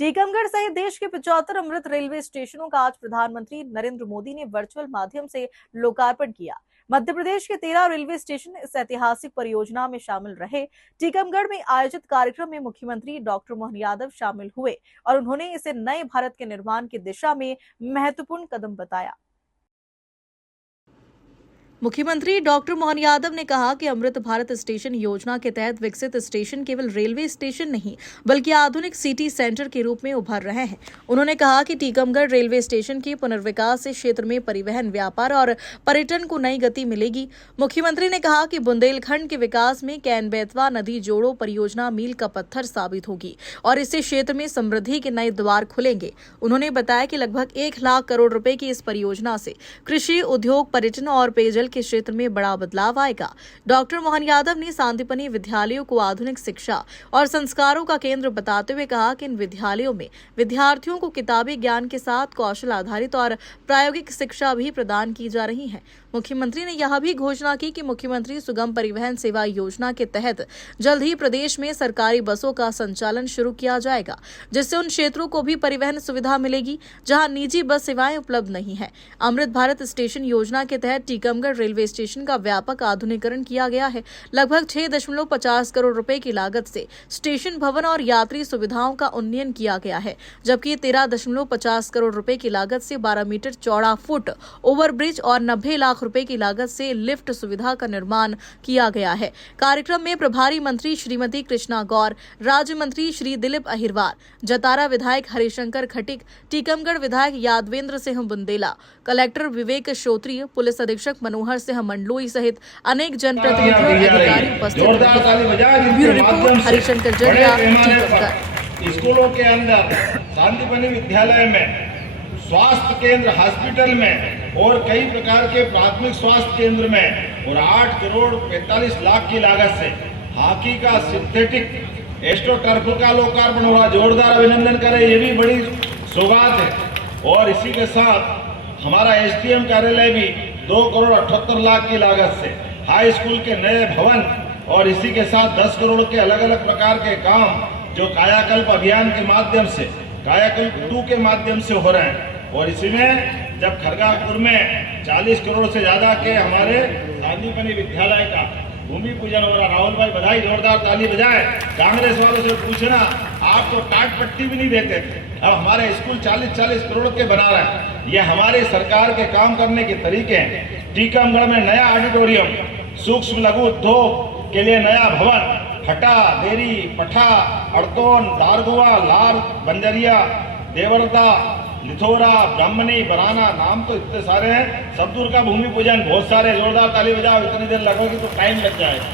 टीकमगढ़ सहित देश के 75 अमृत रेलवे स्टेशनों का आज प्रधानमंत्री नरेंद्र मोदी ने वर्चुअल माध्यम से लोकार्पण किया। मध्य प्रदेश के 13 रेलवे स्टेशन इस ऐतिहासिक परियोजना में शामिल रहे। टीकमगढ़ में आयोजित कार्यक्रम में मुख्यमंत्री डॉक्टर मोहन यादव शामिल हुए और उन्होंने इसे नए भारत के निर्माण की दिशा में महत्वपूर्ण कदम बताया। मुख्यमंत्री डॉक्टर मोहन यादव ने कहा कि अमृत भारत स्टेशन योजना के तहत विकसित स्टेशन केवल रेलवे स्टेशन नहीं बल्कि आधुनिक सिटी सेंटर के रूप में उभर रहे हैं। उन्होंने कहा कि टीकमगढ़ रेलवे स्टेशन के पुनर्विकास से क्षेत्र में परिवहन, व्यापार और पर्यटन को नई गति मिलेगी। मुख्यमंत्री ने कहा कि बुंदेलखंड के विकास में कैन बेतवा नदी जोड़ो परियोजना मील का पत्थर साबित होगी और इससे क्षेत्र में समृद्धि के नए द्वार खुलेंगे। उन्होंने बताया कि लगभग 1 लाख करोड़ रुपए की इस परियोजना से कृषि, उद्योग, पर्यटन और पेयजल के क्षेत्र में बड़ा बदलाव आएगा। डॉक्टर मोहन यादव ने सांदीपनि विद्यालयों को आधुनिक शिक्षा और संस्कारों का केंद्र बताते हुए कहा कि इन विद्यालयों में विद्यार्थियों को किताबी ज्ञान के साथ कौशल आधारित और प्रायोगिक शिक्षा भी प्रदान की जा रही है। मुख्यमंत्री ने यह भी घोषणा की कि मुख्यमंत्री सुगम परिवहन सेवा योजना के तहत जल्द ही प्रदेश में सरकारी बसों का संचालन शुरू किया जाएगा, जिससे उन क्षेत्रों को भी परिवहन सुविधा मिलेगी जहां निजी बस सेवाएं उपलब्ध नहीं है। अमृत भारत स्टेशन योजना के तहत टीकमगढ़ रेलवे स्टेशन का व्यापक आधुनिकीकरण किया गया है। लगभग 6.50 करोड़ रुपए की लागत से स्टेशन भवन और यात्री सुविधाओं का उन्नयन किया गया है, जबकि 13.50 करोड़ रुपए की लागत से 12 मीटर चौड़ा फुट ओवरब्रिज और 90 लाख रुपए की लागत से लिफ्ट सुविधा का निर्माण किया गया है। कार्यक्रम में प्रभारी मंत्री श्रीमती कृष्णा गौर, राज्य मंत्री श्री दिलीप अहिरवार, जतारा विधायक हरिशंकर खटिक, टीकमगढ़ विधायक यादवेंद्र सिंह बुंदेला, कलेक्टर विवेक श्रोत्रिय, पुलिस अधीक्षक मनोहर सिंह मंडलोई सहित अनेक जनप्रतिनिधि और अधिकारी उपस्थित रहे। ब्यूरो रिपोर्ट, हरिशंकर जरिया, टीकमगढ़। स्कूलों के अंदर सांदीपनि विद्यालय में, स्वास्थ्य केंद्र हॉस्पिटल में और कई प्रकार के प्राथमिक स्वास्थ्य केंद्र में और 8 करोड़ 45 लाख की लागत से हॉकी का सिंथेटिक एस्ट्रोटर्फ का लोकार्पण हुआ। जोरदार अभिनंदन करें, ये भी बड़ी सौगात है। और इसी के साथ हमारा एसडीएम कार्यालय भी 2 करोड़ 78 लाख की लागत से हाई स्कूल के नए भवन और इसी के साथ 10 करोड़ के अलग अलग प्रकार के काम जो कायाकल्प अभियान के माध्यम से, कायाकल्प 2 के माध्यम से हो रहे हैं। और इसी में जब खरगापुर में 40 करोड़ से ज्यादा के हमारे सांदीपनि विद्यालय का भूमि पूजन हो रहा, राहुल भाई बधाई, जोरदार ताली बजाए। कांग्रेस वालों से पूछना, आप तो टाट पट्टी भी नहीं देते थे, अब हमारे स्कूल 40-40 करोड़ के बना रहे हैं। ये हमारे सरकार के काम करने के तरीके हैं। टीकमगढ़ में नया ऑडिटोरियम, सूक्ष्म लघु उद्योग के लिए नया भवन, हटा, देरी, पठा, अड़तोन, दारगुआ, लार, बंजरिया, देवरदा, लिथोरा, ब्राह्मणी, बराना, नाम तो इतने सारे हैं। सबदूर का भूमि पूजन, बहुत सारे, जोरदार ताली बजाओ। इतनी देर लगेगी तो टाइम लग जाएगा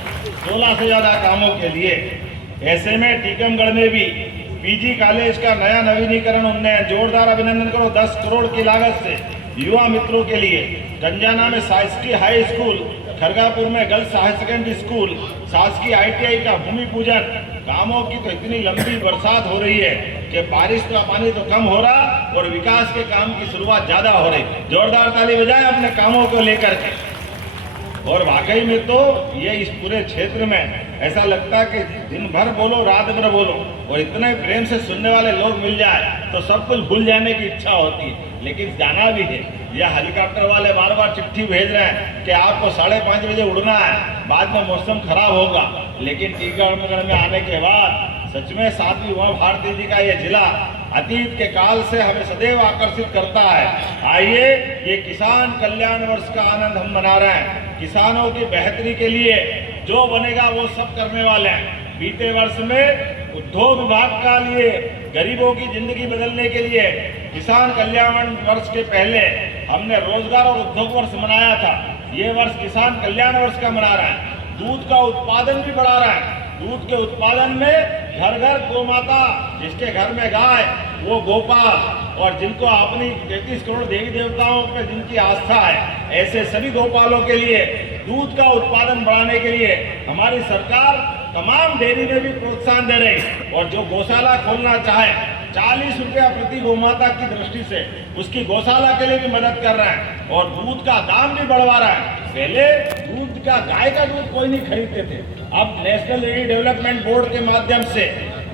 16 से ज्यादा कामों के लिए। ऐसे में टीकमगढ़ में भी पीजी कॉलेज का नया नवीनीकरण उन्नयन, जोरदार अभिनंदन करो, 10 करोड़ की लागत से युवा मित्रों के लिए। गंजाना में शासकीय हाई स्कूल, खरगापुर में गर्ल्स हायर सेकेंडरी स्कूल, शासकीय ITI का भूमि पूजन। कामों की तो इतनी लंबी बरसात हो रही है कि बारिश का पानी तो कम हो रहा और विकास के काम की शुरुआत ज्यादा हो रही। जोरदार ताली बजाएं अपने कामों को लेकर के। और वाकई में तो ये इस पूरे क्षेत्र में ऐसा लगता है कि दिन भर बोलो, रात भर बोलो और इतने प्रेम से सुनने वाले लोग मिल जाए तो सब कुछ भूल जाने की इच्छा होती है, लेकिन जाना भी है। यह हेलीकॉप्टर वाले बार बार चिट्ठी भेज रहे हैं कि आपको 5:30 बजे उड़ना है, बाद में मौसम खराब होगा। लेकिन टीकमगढ़ में आने के बाद सच में साध्वी उमा भारती जी का ये जिला अतीत के काल से हमें सदैव आकर्षित करता है। आइए, ये किसान कल्याण वर्ष का आनंद हम मना रहे हैं। किसानों की बेहतरी के लिए जो बनेगा वो सब करने वाले हैं। बीते वर्ष में उद्योग विभाग का लिए गरीबों की जिंदगी बदलने के लिए किसान कल्याण वर्ष के पहले हमने रोजगार और उद्योग वर्ष मनाया था। ये वर्ष किसान कल्याण वर्ष का मना रहा है। दूध का उत्पादन भी बढ़ा रहा है। दूध के उत्पादन में घर घर गोमाता, जिसके घर में गाय वो गोपाल, और जिनको अपनी 33 करोड़ देवी देवताओं पर जिनकी आस्था है, ऐसे सभी गोपालों के लिए दूध का उत्पादन बढ़ाने के लिए हमारी सरकार तमाम डेयरी में भी प्रोत्साहन दे रही है। और जो गौशाला खोलना चाहे 40 रुपया प्रति गोमाता की दृष्टि से उसकी गौशाला के लिए भी मदद कर रहे हैं और दूध का दाम भी बढ़वा रहा है। पहले दूध का, गाय का दूध कोई नहीं खरीदते थे, अब नेशनल डेयरी डेवलपमेंट बोर्ड के माध्यम से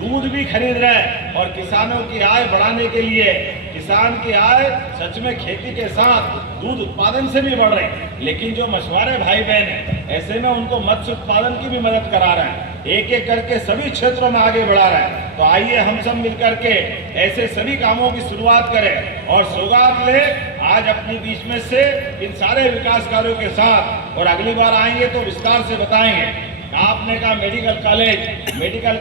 दूध भी खरीद रहे हैं और किसानों की आय बढ़ाने के लिए किसान की आय सच में खेती के साथ दूध उत्पादन से भी बढ़ रही है। लेकिन जो मछुआरे भाई बहन हैं, ऐसे में उनको मत्स्य उत्पादन की भी मदद करा रहे हैं, एक एक करके सभी क्षेत्रों में आगे बढ़ा रहे हैं। तो आइए हम सब मिलकर के ऐसे सभी कामों की शुरुआत करें और सौगात ले आज अपने बीच में से इन सारे विकास कार्यों के साथ। और अगली बार आएंगे तो विस्तार से बताएंगे। आपने कहा मेडिकल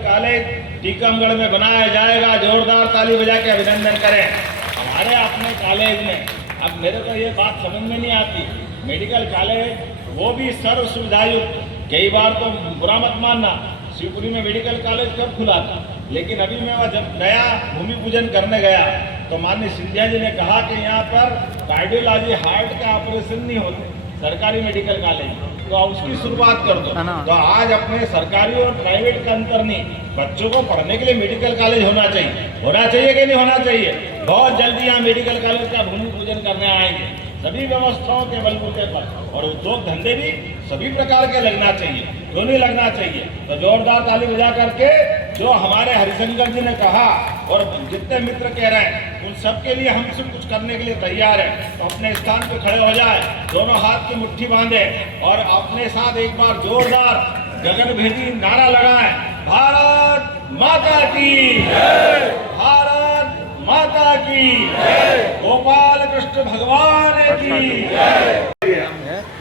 कॉलेज टीकमगढ़ में बनाया जाएगा, जोरदार ताली बजा के अभिनंदन करें। हमारे अपने कॉलेज में अब मेरे को ये बात समझ में नहीं आती, मेडिकल कॉलेज वो भी सर्व सुविधायुक्त। कई बार तो बुरा मत मानना, शिवपुरी में मेडिकल कॉलेज कब खुला था, लेकिन अभी मैं वह जब नया भूमि पूजन करने गया तो माननीय सिंधिया जी ने कहा कि यहाँ पर कार्डियोलॉजी हार्ट के ऑपरेशन नहीं होते सरकारी मेडिकल कॉलेज, तो उसकी शुरुआत कर दो। तो आज अपने सरकारी और प्राइवेट का अंतर नहीं, बच्चों को पढ़ने के लिए मेडिकल कॉलेज होना चाहिए कि नहीं होना चाहिए। बहुत जल्दी यहाँ मेडिकल कॉलेज का भूमि पूजन करने आएंगे, सभी व्यवस्थाओं के बलबूते पर। और उद्योग धंधे भी सभी प्रकार के लगना चाहिए, क्यों नहीं लगना चाहिए। तो जोरदार ताली बजा करके जो हमारे हरिशंकर जी ने कहा और जितने मित्र कह रहे हैं उन सब के लिए हम सब कुछ करने के लिए तैयार है। तो अपने स्थान पे खड़े हो जाए, दोनों हाथ की मुट्ठी बांधे और अपने साथ एक बार जोरदार गगनभेदी नारा लगाएं, भारत माता की जय, भारत माता की जय, गोपाल कृष्ण भगवान की जय।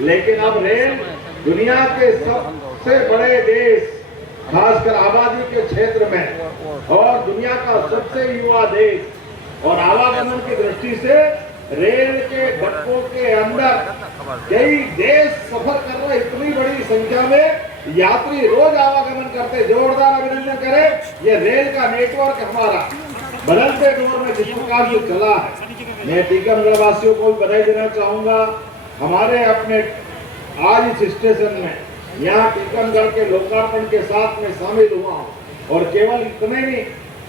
लेकिन अब रेल दुनिया के सबसे बड़े देश, खासकर आबादी के क्षेत्र में, और दुनिया का सबसे युवा देश और आवागमन की दृष्टि से रेल के डिब्बों के अंदर कई देश सफर कर रहे, इतनी बड़ी संख्या में यात्री रोज आवागमन करते। जोरदार अभिनंदन करें। ये रेल का नेटवर्क हमारा बदलते दौर में जिस प्रकार से चला है, मैं टीकमगढ़ वासियों को भी बधाई देना चाहूंगा। हमारे अपने आज इस स्टेशन में यहाँ टीकमगढ़ के लोकार्पण के साथ में शामिल हुआ हूँ। और केवल इतने नहीं,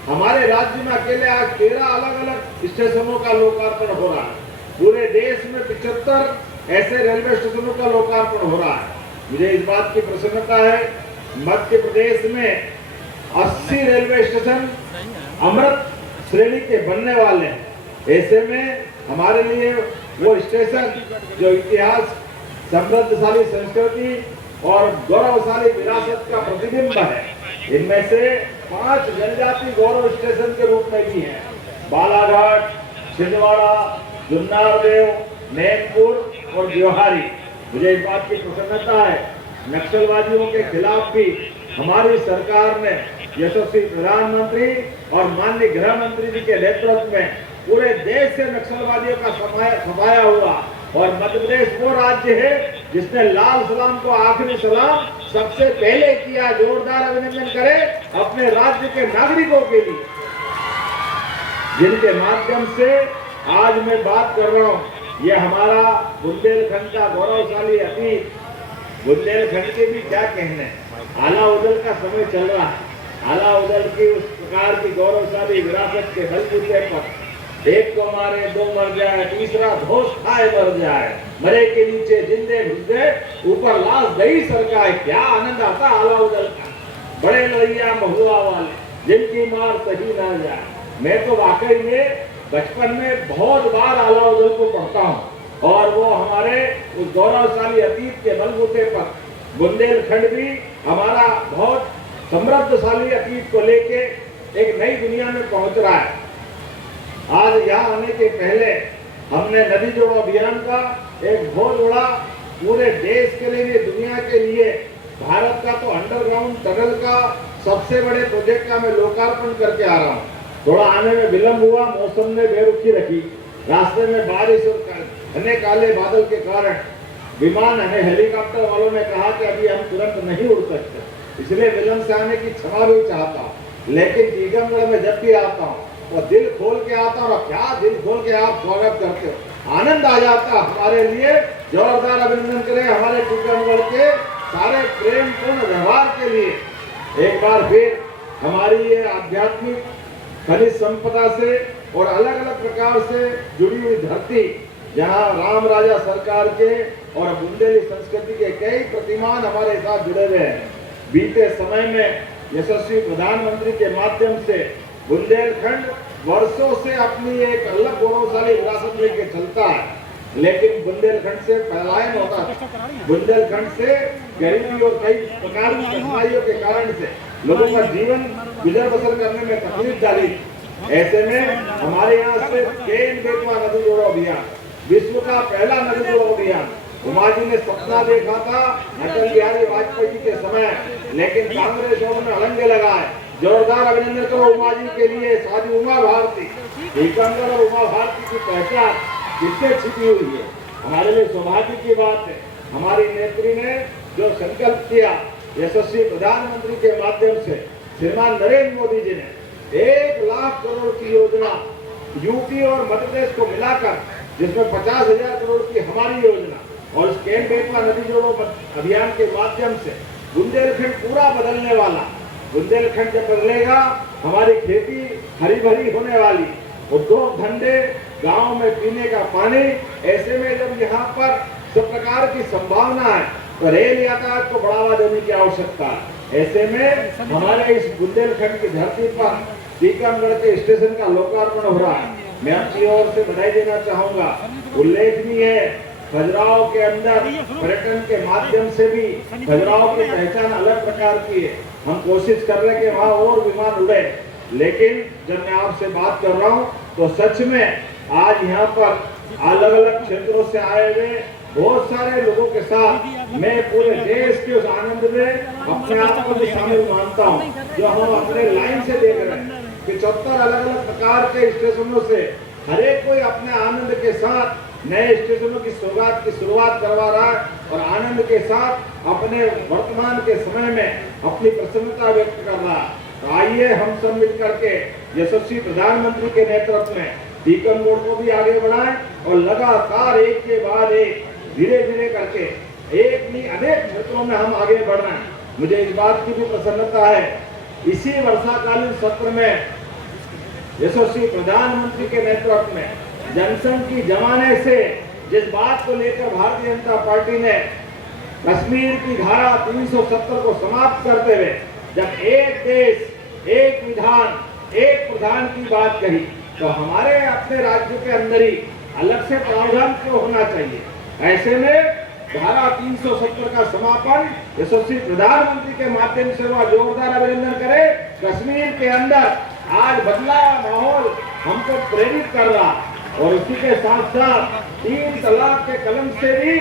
हमारे राज्य में अकेले आज 13 अलग अलग स्टेशनों का लोकार्पण हो रहा है। पूरे देश में 75 ऐसे रेलवे स्टेशनों का लोकार्पण हो रहा है। मुझे इस बात की प्रसन्नता है, मध्य प्रदेश में 80 रेलवे स्टेशन अमृत श्रेणी के बनने वाले हैं। ऐसे में हमारे लिए वो स्टेशन जो इतिहास, समृद्धशाली संस्कृति और गौरवशाली विरासत का प्रतिबिंब है, इनमें से 5 जनजाति गौरव स्टेशन के रूप में भी हैं। बालाघाट, छिंदवाड़ा, जुन्नारदेव, नैनपुर और ब्योहारी। मुझे इस बात की प्रसन्नता है, नक्सलवादियों के खिलाफ भी हमारी सरकार ने यशस्वी प्रधानमंत्री और माननीय गृह मंत्री जी के नेतृत्व में पूरे देश से नक्सलवादियों का सफाया हुआ। और मध्य प्रदेश वो राज्य है जिसने लाल सलाम को आखिरी सलाम सबसे पहले किया। जोरदार अभिनंदन करें अपने राज्य के नागरिकों के लिए, जिनके माध्यम से आज मैं बात कर रहा हूँ। ये हमारा बुंदेलखंड का गौरवशाली अतीत, बुंदेलखंड के भी क्या कहने, आला उदल का समय चल रहा है। आला उदल की उस प्रकार की गौरवशाली विरासत के बलबूते पर एक को मारे दो मर जाए, तीसरा धोस खाए मर जाए, मरे के नीचे जिंदे घुसदे, ऊपर लाश दही सरकाए। क्या आनंद आता आला उदल का। बड़े लड़िया महुआ वाले जिनकी मार सही ना जाए। मैं तो वाकई में बचपन में बहुत बार आला उदल को पढ़ता हूँ और वो हमारे उस गौरवशाली अतीत के बलबूते पर बुंदेलखंड भी हमारा बहुत समृद्धशाली अतीत को लेके एक नई दुनिया में पहुंच रहा है। आज यहाँ आने के पहले हमने नदी जोड़ो अभियान का एक बहुत बड़ा पूरे देश के लिए, दुनिया के लिए, भारत का तो अंडरग्राउंड टनल का सबसे बड़े प्रोजेक्ट का मैं लोकार्पण करके आ रहा हूँ। थोड़ा आने में विलंब हुआ, मौसम ने बेरुखी रखी, रास्ते में बारिश और घने काले बादल के कारण विमान हमें हेलीकॉप्टर वालों ने कहा कि अभी हम तुरंत नहीं उड़ सकते, इसलिए विलंब से आने की क्षमा भी चाहता हूँ। लेकिन टीकमगढ़ में जब भी आता हूँ और दिल खोल के आता हूँ। क्या दिल खोल के आप स्वागत करते हो, आनंद आ जाता हमारे लिए। जोरदार अभिनंदन करें हमारे टीकमगढ़ के सारे प्रेमपूर्ण व्यवहार के लिए। एक बार फिर हमारी ये आध्यात्मिक खनिज संपदा से और अलग अलग प्रकार से जुड़ी हुई धरती, जहाँ राम राजा सरकार के और बुंदेली संस्कृति के कई प्रतिमान हमारे साथ जुड़े हुए हैं। बीते समय में यशस्वी प्रधानमंत्री के माध्यम से बुंदेलखंड वर्षों से अपनी एक अलग गौरवशाली विरासत लेके चलता है, लेकिन बुंदेलखंड से पलायन होता है। बुंदेलखंड से गरीबी और कई प्रकार की कठिनाइयों के कारण से लोगों का जीवन गुजर बसर करने में तकलीफ डाली। ऐसे में हमारे यहाँ से केन बेतवा नदी जोड़ो अभियान, विश्व का पहला नदी जोड़ो अभियान उमा जी ने सपना देखा था अटल बिहारी वाजपेयी जी के समय, लेकिन कांग्रेस ने अड़ंगे लगाए। जोरदार अभिनंदन करो उमा जी के लिए। साधी उमा भारती, टीकमगढ़ और उमा भारती की पहचान किससे छिपी हुई है। हमारे लिए सौभाग्य की बात है, हमारी नेत्री ने जो संकल्प किया यशस्वी प्रधानमंत्री के माध्यम से श्रीमान नरेंद्र मोदी जी ने 1 लाख करोड़ की योजना यूपी और मध्य प्रदेश को मिलाकर, जिसमें 50,000 करोड़ की हमारी योजना और इस केन बेतवा नदी जोड़ो अभियान के माध्यम से बुंदेलखंड पूरा बदलने वाला। बुंदेलखंड जब बदलेगा हमारी खेती हरी भरी होने वाली, उद्योग धंधे, गांव में पीने का पानी। ऐसे में जब यहाँ पर सब प्रकार की संभावना है तो रेल यातायात को बढ़ावा देने की आवश्यकता है। ऐसे में हमारे इस बुंदेलखंड की धरती पर टीकमगढ़ के स्टेशन का लोकार्पण हो रहा है। मैं अपनी ओर से बधाई देना चाहूंगा। उल्लेखनीय है, खजुराहो के अंदर पर्यटन के माध्यम से भी खजुराहो की पहचान अलग प्रकार की है। हम कोशिश कर रहे हैं कि वहाँ और विमान उड़े, लेकिन जब मैं आपसे बात कर रहा हूँ तो सच में आज यहाँ पर अलग अलग क्षेत्रों से आए हुए बहुत सारे लोगों के साथ मैं पूरे देश के उस आनंद में अपने आप को भी शामिल मानता हूँ, जो हम अपने लाइन से देख रहे हैं। 75 अलग अलग प्रकार के स्टेशनों से हर एक कोई अपने आनंद के साथ नए स्टेशनों की शुरुआत करवा रहा है और आनंद के साथ अपने वर्तमान के समय में अपनी प्रसन्नता व्यक्त कर रहा है। तो आइए हम सब मिलकर के यशस्वी प्रधानमंत्री के नेतृत्व में टीकमगढ़ को भी आगे बढ़ाएं और लगातार एक के बाद एक धीरे धीरे करके एक नहीं अनेक क्षेत्रों में हम आगे बढ़ रहे हैं। मुझे इस बात की भी प्रसन्नता है, इसी वर्षाकालीन सत्र में यशस्वी प्रधानमंत्री के नेतृत्व में जनसंघ की जमाने से जिस बात को लेकर भारतीय जनता पार्टी ने कश्मीर की धारा 370 को समाप्त करते हुए जब एक देश एक विधान एक प्रधान की बात कही, तो हमारे अपने राज्य के अंदर ही अलग से प्रावधान क्यों होना चाहिए। ऐसे में धारा 370 का समापन यशस्वी प्रधानमंत्री के माध्यम से हुआ। जोरदार अभिनंदन करें। कश्मीर के अंदर आज बदला माहौल हमको प्रेरित कर रहा और इसी के साथ साथ 3 तलाक के कलम से भी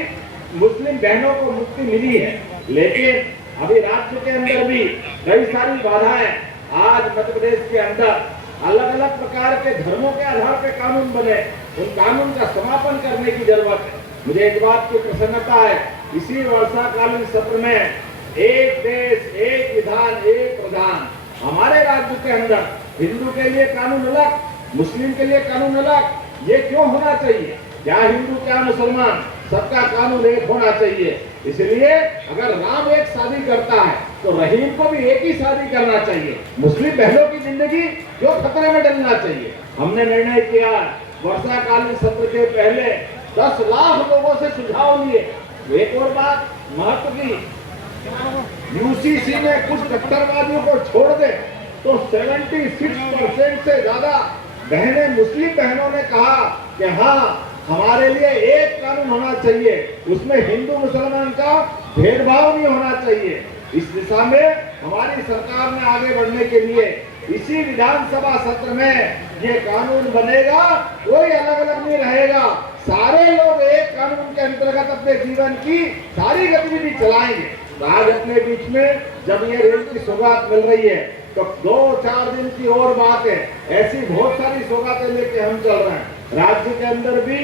मुस्लिम बहनों को मुक्ति मिली है। लेकिन अभी राज्य के अंदर भी कई सारी बाधाएं, आज मध्य प्रदेश के अंदर अलग अलग प्रकार के धर्मों के आधार पर कानून बने, उन कानून का समापन करने की जरूरत है। मुझे इस बात की प्रसन्नता है, इसी वर्षाकालीन सत्र में एक देश एक विधान एक प्रधान, हमारे राज्य के अंदर हिंदू के लिए कानून अलग, मुस्लिम के लिए कानून अलग। ये क्यों होना चाहिए? क्या हिंदू क्या मुसलमान, सबका कानून एक होना चाहिए। इसलिए अगर राम एक शादी करता है तो रहीम को भी एक ही शादी करना चाहिए। मुस्लिम बहनों की जिंदगी क्यों खतरे में डलना चाहिए। हमने निर्णय किया वर्षाकालीन सत्र के पहले 10 लाख लोगों से सुझाव लिए। एक और बात महत्व की, यूसीसी में कुछ कट्टरवादियों को छोड़ दे तो 76% से ज्यादा बहनें मुस्लिम बहनों ने कहा कि हाँ हमारे लिए एक कानून होना चाहिए, उसमें हिंदू मुसलमान का भेदभाव नहीं होना चाहिए। इस दिशा में हमारी सरकार ने आगे बढ़ने के लिए इसी विधानसभा सत्र में ये कानून बनेगा, कोई अलग अलग नहीं रहेगा। सारे लोग एक कानून के अंतर्गत अपने जीवन की सारी गतिविधि चलाएंगे। तो आज अपने बीच में जब ये रेल की सौगात मिल रही है तो 2-4 दिन की और बात है, ऐसी बहुत सारी सौगातें लेके हम चल रहे हैं। राज्य के अंदर भी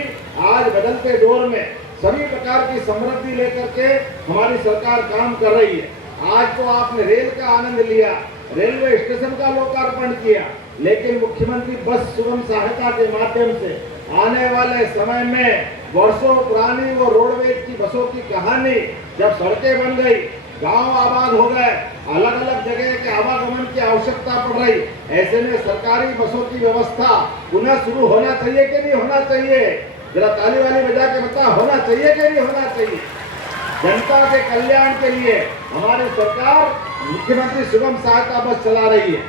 आज बदलते दौर में सभी प्रकार की समृद्धि लेकर के हमारी सरकार काम कर रही है। आज तो आपने रेल का आनंद लिया, रेलवे स्टेशन का लोकार्पण किया, लेकिन मुख्यमंत्री बस सुगम सहायता के माध्यम से आने वाले समय में वर्षों पुरानी वो रोडवेज की बसों की कहानी, जब सड़कें बन गई, गांव आबाद हो गए, अलग अलग जगह के आवागमन की आवश्यकता पड़ रही, ऐसे में सरकारी बसों की व्यवस्था पुनः शुरू होना चाहिए कि नहीं होना चाहिए? जरा ताली वाली बजा के बता, होना चाहिए कि नहीं होना चाहिए? जनता के कल्याण के लिए हमारी सरकार मुख्यमंत्री सुगम सहायता बस चला रही है।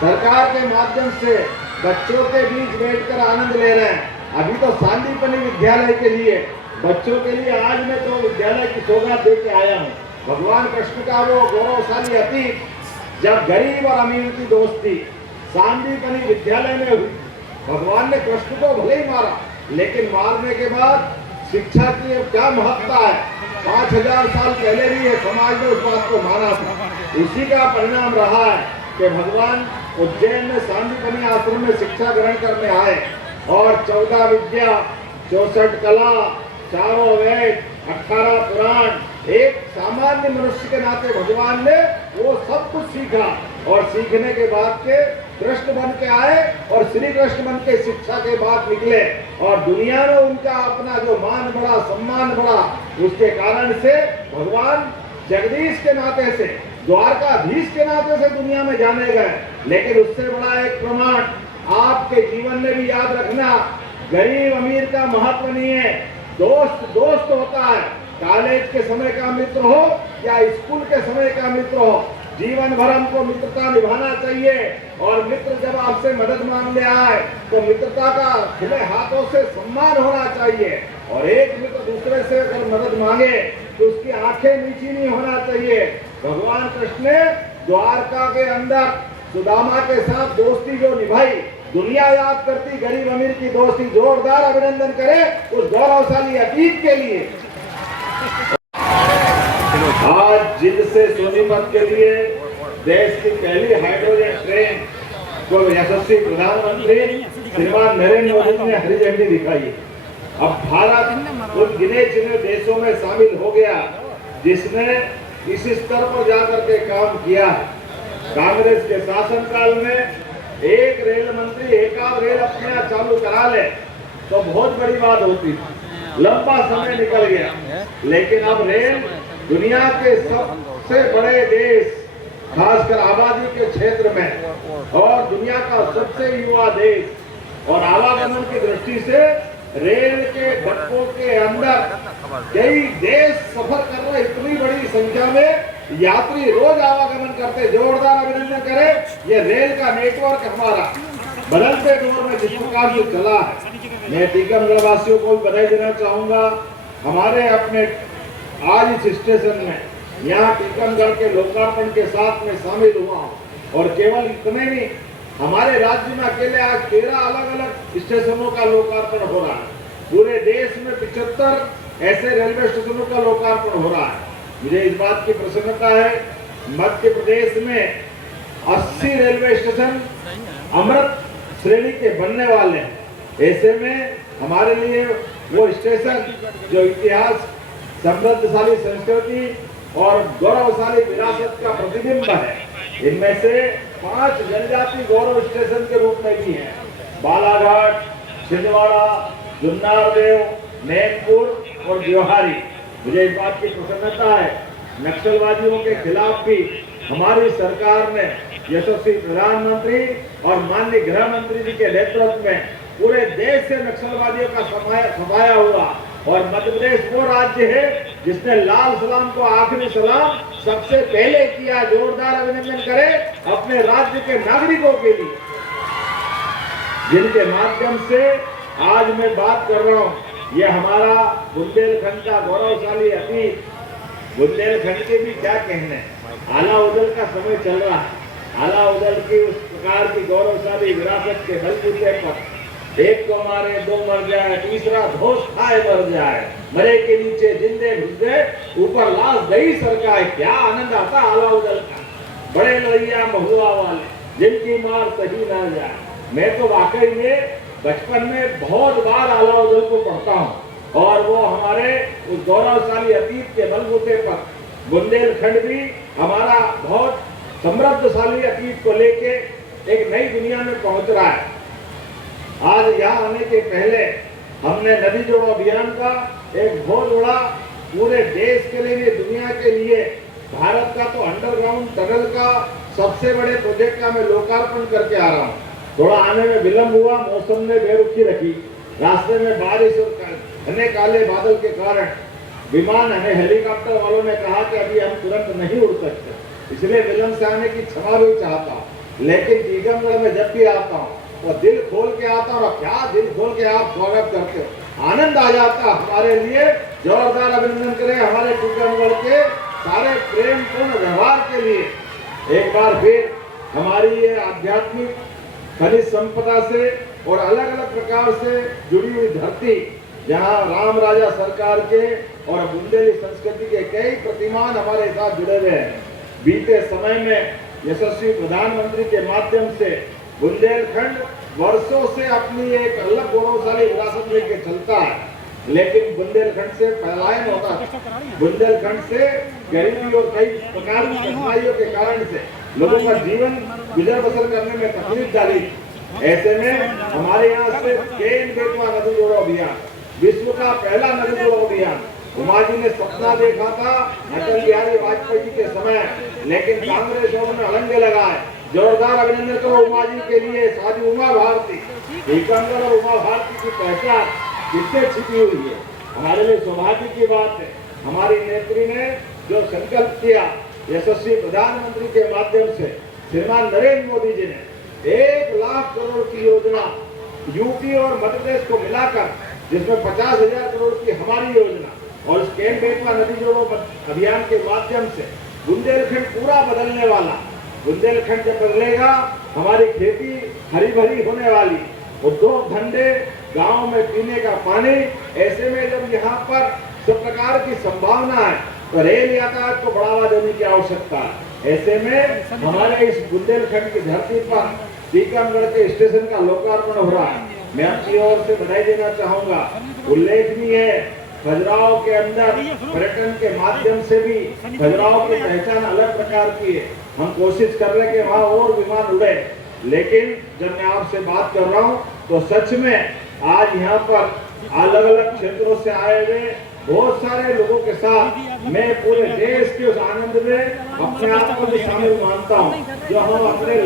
सरकार के माध्यम से बच्चों के बीच बैठकर आनंद ले रहे हैं। अभी तो सांदीपनि विद्यालय के लिए बच्चों के लिए आज मैं तो विद्यालय की सौगात दे के आया हूँ। भगवान कृष्ण का वो गौरवशाली अतीत, जब गरीब और अमीर की दोस्ती सांदीपनि विद्यालय में हुई। भगवान ने कृष्ण को भले ही मारा, लेकिन मारने के बाद शिक्षा की क्या महत्ता है। 5000 साल पहले भी ये समाज ने उस बात को माना था। उसी का परिणाम रहा है कि भगवान उज्जैन में सांदीपनि आश्रम में शिक्षा ग्रहण करने आए और 14 विद्या, 64 कला, 4 वेद, 18 पुराण, एक सामान्य मनुष्य के नाते भगवान ने वो सब कुछ सीखा और सीखने के बाद के कृष्ण बन के आए और श्री कृष्ण बन के शिक्षा के बाद निकले और दुनिया में उनका अपना जो मान बढ़ा, सम्मान बढ़ा, उसके कारण से भगवान जगदीश के नाते से, द्वारकाधीश के नाते से दुनिया में जाने गए। लेकिन उससे बड़ा एक प्रमाण आपके जीवन में भी याद रखना, गरीब अमीर का महत्व नहीं है, दोस्त दोस्त होता है। कॉलेज के समय का मित्र हो या स्कूल के समय का मित्र हो, जीवन भर हमको मित्रता निभाना चाहिए। और मित्र जब आपसे मदद मांगने आए तो मित्रता का खुले हाथों से सम्मान होना चाहिए। और एक मित्र दूसरे से अगर मदद मांगे तो उसकी आंखें नीची नहीं होना चाहिए। भगवान कृष्ण ने द्वारका के अंदर सुदामा के साथ दोस्ती जो निभाई, दुनिया याद करती गरीब अमीर की दोस्ती। जोरदार अभिनंदन करें उस गौरवशाली अतीत के लिए। आज जिंद से सोनीपत के लिए देश की पहली हाइड्रोजन ट्रेन को यशस्वी प्रधानमंत्री श्रीमान नरेंद्र मोदी ने हरी झंडी दिखाई। अब भारत उन गिने चुने देशों में शामिल हो गया जिसने इस स्तर पर जाकर के काम किया है। कांग्रेस के शासनकाल में एक रेल मंत्री एकाध रेल अपने यहाँ चालू करा ले तो बहुत बड़ी बात होती थी, लंबा समय निकल गया। लेकिन अब रेल दुनिया के सबसे बड़े देश, खासकर आबादी के क्षेत्र में, और दुनिया का सबसे युवा देश और आवागमन की दृष्टि से रेल के डिब्बों के अंदर कई देश सफर कर रहे, इतनी बड़ी संख्या में यात्री रोज आवागमन करते। जोरदार अभिनंदन करें ये रेल का नेटवर्क हमारा बदलते दौर में जिस प्रकार से चला है। मैं टीकमगढ़ वासियों को बधाई देना चाहूंगा। हमारे अपने आज इस स्टेशन में यहाँ टीकमगढ़ के लोकार्पण के साथ में शामिल हुआ हूँ। और केवल इतने नहीं, हमारे राज्य में अकेले आज 13 अलग अलग स्टेशनों का लोकार्पण हो रहा है। पूरे देश में 75 ऐसे रेलवे स्टेशनों का लोकार्पण हो रहा है। मुझे इस बात की प्रसन्नता है, मध्य प्रदेश में 80 रेलवे स्टेशन अमृत श्रेणी के बनने वाले हैं। ऐसे में हमारे लिए वो स्टेशन जो इतिहास, समृद्धशाली संस्कृति और गौरवशाली विरासत का प्रतिबिंब है, इनमें से 5 जनजाति गौरव स्टेशन के रूप में भी हैं। बालाघाट, छिंदवाड़ा, जुन्नारदेव, नैनपुर और ब्योहारी। मुझे इस बात की प्रसन्नता है, नक्सलवादियों के खिलाफ भी हमारी सरकार ने यशस्वी प्रधानमंत्री और माननीय गृह मंत्री जी के नेतृत्व में पूरे देश से नक्सलवादियों का सफाया हुआ। और मध्य प्रदेश वो राज्य है जिसने लाल सलाम को आखिरी सलाम सबसे पहले किया। जोरदार अभिनंदन करें अपने राज्य के नागरिकों के लिए, जिनके माध्यम से आज मैं बात कर रहा हूँ। ये हमारा बुंदेलखंड का गौरवशाली अतीत। बुंदेलखंड के भी क्या कहने, आला उदल का समय चल रहा है। आला उदल की उस प्रकार की गौरवशाली विरासत के बलबूते पर एक को मारे 2 मर जाए, तीसरा धोस खाए मर जाए, मरे के नीचे जिंदे घुस गए, ऊपर लाश दही सरकाए। क्या आनंद आता आला उदल का। बड़े लड़िया महुआ वाले जिनकी मार सही ना जाए। मैं तो वाकई में बचपन में बहुत बार आला उदल को पढ़ता हूँ और वो हमारे उस गौरवशाली अतीत के बलबूते पर बुंदेलखंड भी हमारा बहुत समृद्धशाली अतीत को लेके एक नई दुनिया में पहुंच रहा है। आज यहाँ आने के पहले हमने नदी जोड़ो अभियान का एक बहुत बड़ा पूरे देश के लिए, दुनिया के लिए, भारत का तो अंडरग्राउंड टनल का सबसे बड़े प्रोजेक्ट का मैं लोकार्पण करके आ रहा हूँ। थोड़ा आने में विलंब हुआ, मौसम ने बेरुखी रखी, रास्ते में बारिश और घने काले बादल के कारण विमान हमें हेलीकॉप्टर वालों ने कहा कि अभी हम तुरंत नहीं उड़ सकते, इसलिए विलंब से आने की क्षमा भी चाहता हूँ। लेकिन टीकमगढ़ में जब भी आता हूँ तो दिल खोल के आता हूँ। और क्या दिल खोल के आप स्वागत करते हो, आनंद आ जाता है हमारे लिए। जोरदार अभिनंदन करें हमारे टीकमगढ़ के सारे प्रेमपूर्ण व्यवहार के लिए। एक बार फिर हमारी ये आध्यात्मिक खनिज संपदा से और अलग अलग प्रकार से जुड़ी हुई धरती, जहाँ राम राजा सरकार के और बुंदेली संस्कृति के कई प्रतिमान हमारे साथ जुड़े हुए हैं। बीते समय में यशस्वी प्रधानमंत्री के माध्यम से बुंदेलखंड वर्षों से अपनी एक अलग गौरवशाली विरासत लेके चलता है, लेकिन बुंदेलखंड से पलायन होता है। बुंदेलखंड से गरीबी और कई प्रकार की कठिनाइयों के कारण से लोगों का जीवन गुजर बसर करने में तकलीफ डाली। ऐसे में हमारे यहाँ से केन बेतवा नदी जोड़ो अभियान, विश्व का पहला नदी जोड़ो अभियान, उमा जी ने सपना देखा था अटल बिहारी वाजपेयी जी के समय, लेकिन कांग्रेस ने अलंगे लगाए। जोरदार अभिनंदन करो उमा जी के लिए। साधी उमा भारती, टीकमगढ़ और उमा भारती की पहचान किससे छिपी हुई है। हमारे लिए सौभाग्य की बात है, हमारी नेत्री ने जो संकल्प किया यशस्वी प्रधानमंत्री के माध्यम से, श्रीमान नरेंद्र मोदी जी ने 1 लाख करोड़ की योजना यूपी और मध्य प्रदेश को मिलाकर, जिसमें 50,000 करोड़ की हमारी योजना और इस केन बेतवा नदी जोड़ो अभियान के माध्यम से बुंदेलखंड पूरा बदलने वाला। बुंदेलखंड जब बदलेगा हमारी खेती हरी भरी होने वाली, उद्योग धंधे, गांव में पीने का पानी। ऐसे में जब यहाँ पर सब प्रकार की संभावना है तो रेल यातायात को बढ़ावा देने की आवश्यकता है। ऐसे में हमारे इस बुंदेलखंड की धरती पर टीकमगढ़ के स्टेशन का लोकार्पण हो रहा है। मैं अपनी ओर से बधाई देना चाहूंगा। उल्लेखनीय है, खजुराहो के अंदर पर्यटन के माध्यम से भी खजुराहो की पहचान अलग प्रकार की है। हम कोशिश कर रहे हैं कि वहाँ और विमान उड़े, लेकिन जब मैं आपसे बात कर रहा हूँ तो सच में आज यहाँ पर अलग अलग क्षेत्रों से आए हुए बहुत सारे लोगों के साथ मैं पूरे देश के उस आनंद में अपने आप को भी शामिल मानता हूँ, जो हम अपने